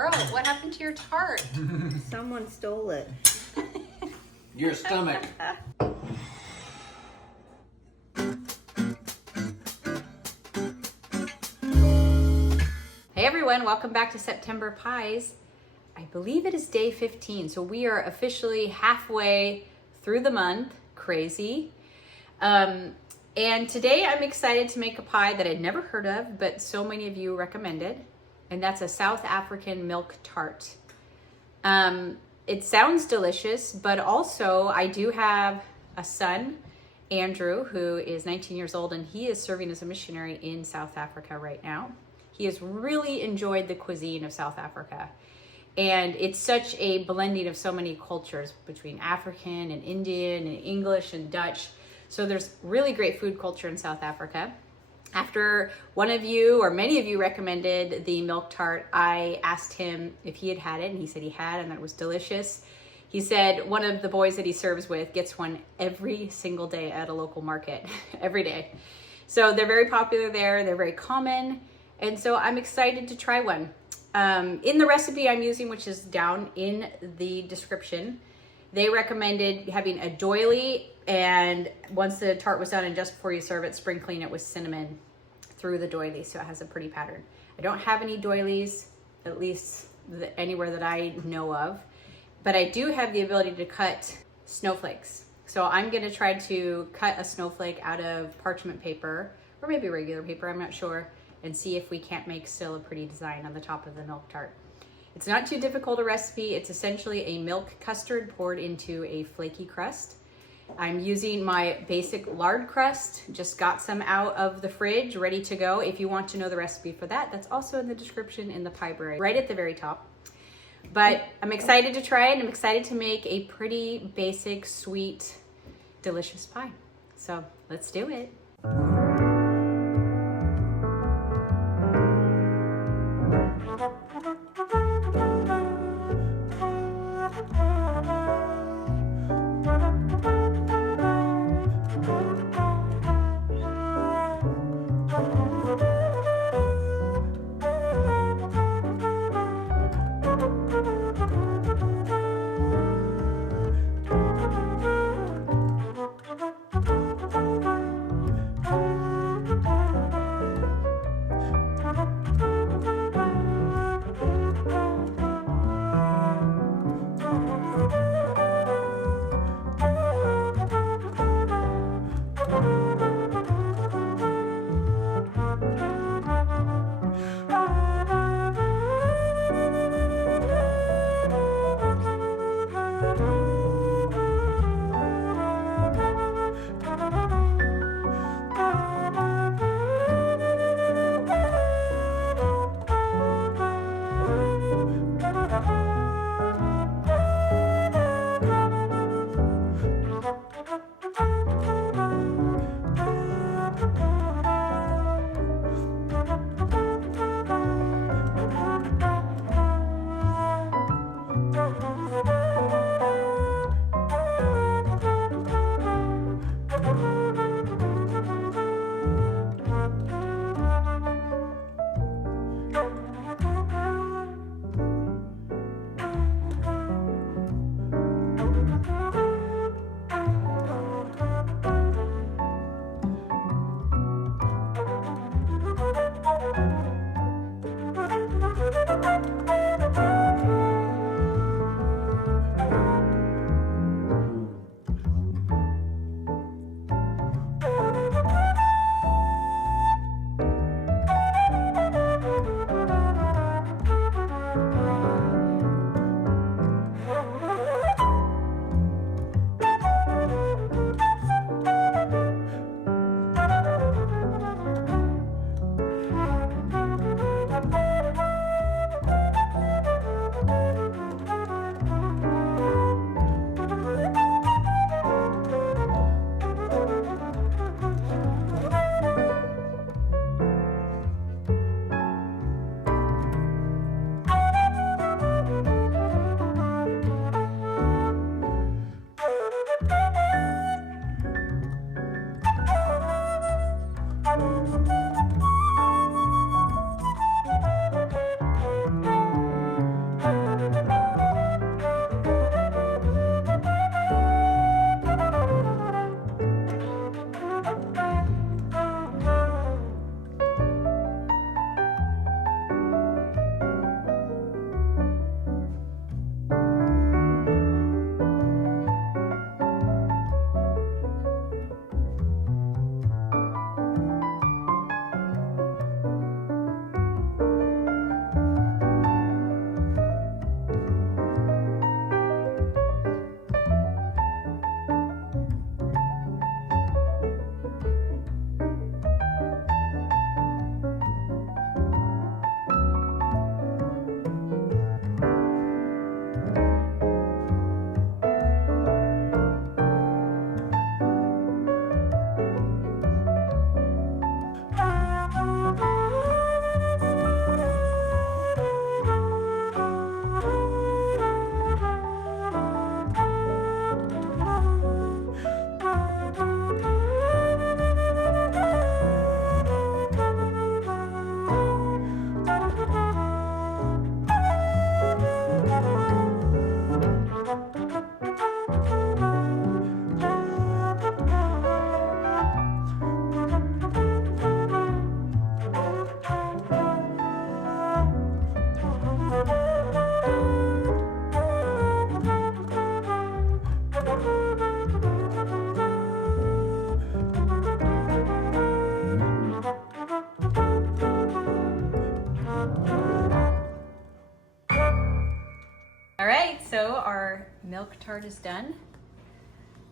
Carl, what happened to your tart? Someone stole it. Your stomach. Hey everyone, welcome back to September Pies. I believe it is day 15, so we are officially halfway through the month. Crazy. And today I'm excited to make a pie that I'd never heard of, but so many of you recommended, and that's a South African Milk Tart. It sounds delicious, but also I do have a son, Andrew, who is 19 years old, and he is serving as a missionary in South Africa right now. He has really enjoyed the cuisine of South Africa. And it's such a blending of so many cultures between African and Indian and English and Dutch. So there's really great food culture in South Africa. After one of you or many of you recommended the Milktert, I asked him if he had had it, and he said he had, and that it was delicious. He said one of the boys that he serves with gets one every single day at a local market, every day. So they're very popular there, they're very common, and so I'm excited to try one. In the recipe I'm using, which is down in the description, they recommended having a doily, and once the tart was done and just before you serve it, sprinkling it with cinnamon through the doily so it has a pretty pattern. I don't have any doilies, at least anywhere that I know of, but I do have the ability to cut snowflakes. So I'm gonna try to cut a snowflake out of parchment paper, or maybe regular paper, I'm not sure, and see if we can't make still a pretty design on the top of the milk tart. It's not too difficult a recipe. It's essentially a milk custard poured into a flaky crust. I'm using my basic lard crust, just got some out of the fridge, ready to go. If you want to know the recipe for that, that's also in the description in the pieberry, right at the very top. But I'm excited to try it. I'm excited to make a pretty basic, sweet, delicious pie. So let's do it. right, so our milk tart is done.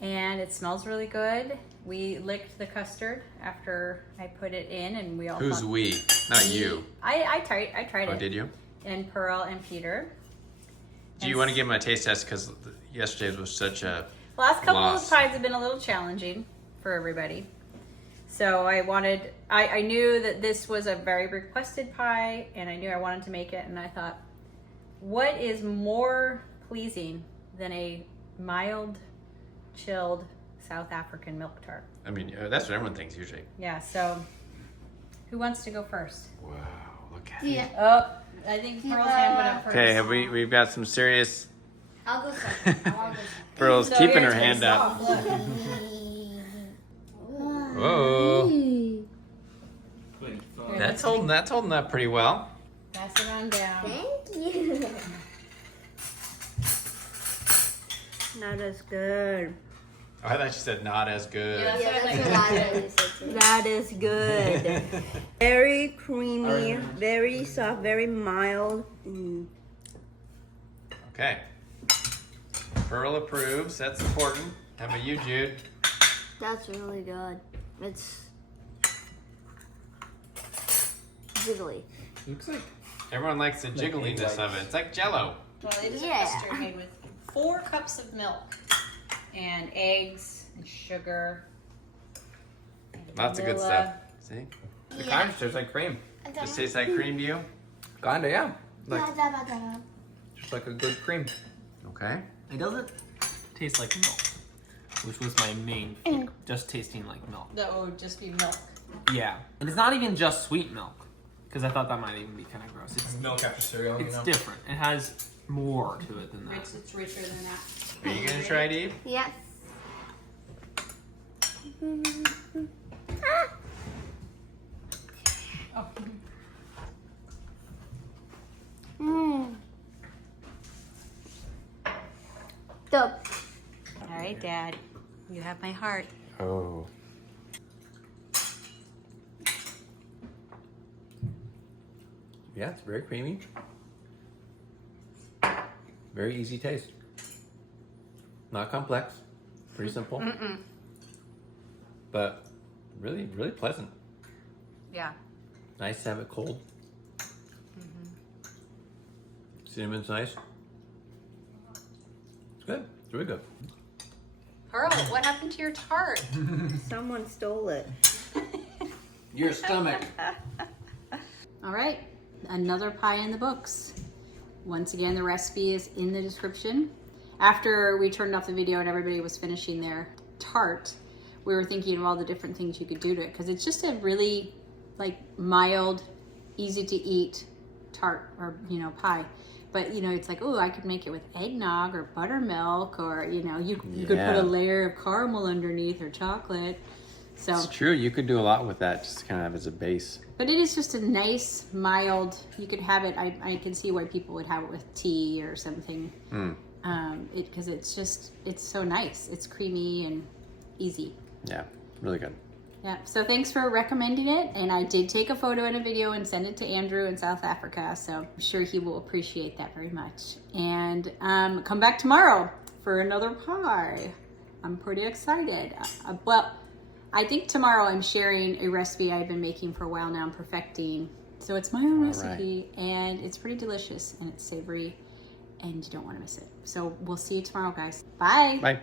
And it smells really good. We licked the custard after I put it in, and we all Who's thought- we? Not you. I tried Oh, it. did you? And Pearl and Peter. Do you want to give them a taste test? Because yesterday's was such a Last couple loss. of pies have been a little challenging for everybody. So I knew that this was a very requested pie, and I knew I wanted to make it, and I thought, what is more pleasing than a mild, chilled South African milk tart? I mean, that's what everyone thinks usually. Yeah, so who wants to go first? Wow, look at Yeah. Oh, I think Pearl's hand went up first. Okay, we've got some serious. I'll go second. I want to go second. Pearl's So keeping here, her hand taste up. off, look. Whoa, Here, that's holding up pretty well. Pass it on down. Thank you. Not as good. Oh, I thought you said not as good. Yeah. Yeah, That's that's what what I I said too. That is good. Very creamy, very soft, very mild. Okay. Pearl approves. That's important. How about you, Jude? That's really good. It's jiggly. Looks like Everyone likes the jiggliness of it. It's like Jello. Well, it is a Yeah. custard made with 4 cups of milk and eggs and sugar. And Lots of good vanilla. stuff. See? it kind of tastes like cream. Just tastes like cream to you? Kinda, yeah. Like just like a good cream. Okay. It doesn't taste like milk, which was my main fear, just tasting like milk. That would just be milk. Yeah, and it's not even just sweet milk, because I thought that might even be kind of gross. It's Milk after cereal, it's different. It has more to it than that. It's richer than that. Are you gonna try it, Eve? Yes. Oh. Mmm. Dope. All right, Dad. You have my heart. Oh. Yeah, it's very creamy. Very easy taste. Not complex. Pretty simple. But really, really pleasant. Yeah. Nice to have it cold. Cinnamon's nice. It's good. It's really good. Pearl, what happened to your tart? Someone stole it. Your stomach. All right, another pie in the books. Once again, the recipe is in the description. After we turned off the video and everybody was finishing their tart, we were thinking of all the different things you could do to it, because it's just a really like mild, easy to eat tart, or pie. But it's like, oh, I could make it with eggnog or buttermilk, or you could put Yeah. a layer of caramel underneath or chocolate. So It's true. You could do a lot with that, just kind of as a base. but it is just a nice, mild, you could have it, I can see why people would have it with tea or something. Because it's so nice. It's creamy and easy. Yeah, really good. Yeah, so thanks for recommending it. And I did take a photo and a video and send it to Andrew in South Africa. So I'm sure he will appreciate that very much. And come back tomorrow for another pie. I'm pretty excited. Well, I think tomorrow I'm sharing a recipe I've been making for a while now. I'm perfecting. So it's my own recipe, and it's pretty delicious, and it's savory, and you don't want to miss it. So we'll see you tomorrow, guys. Bye. Bye.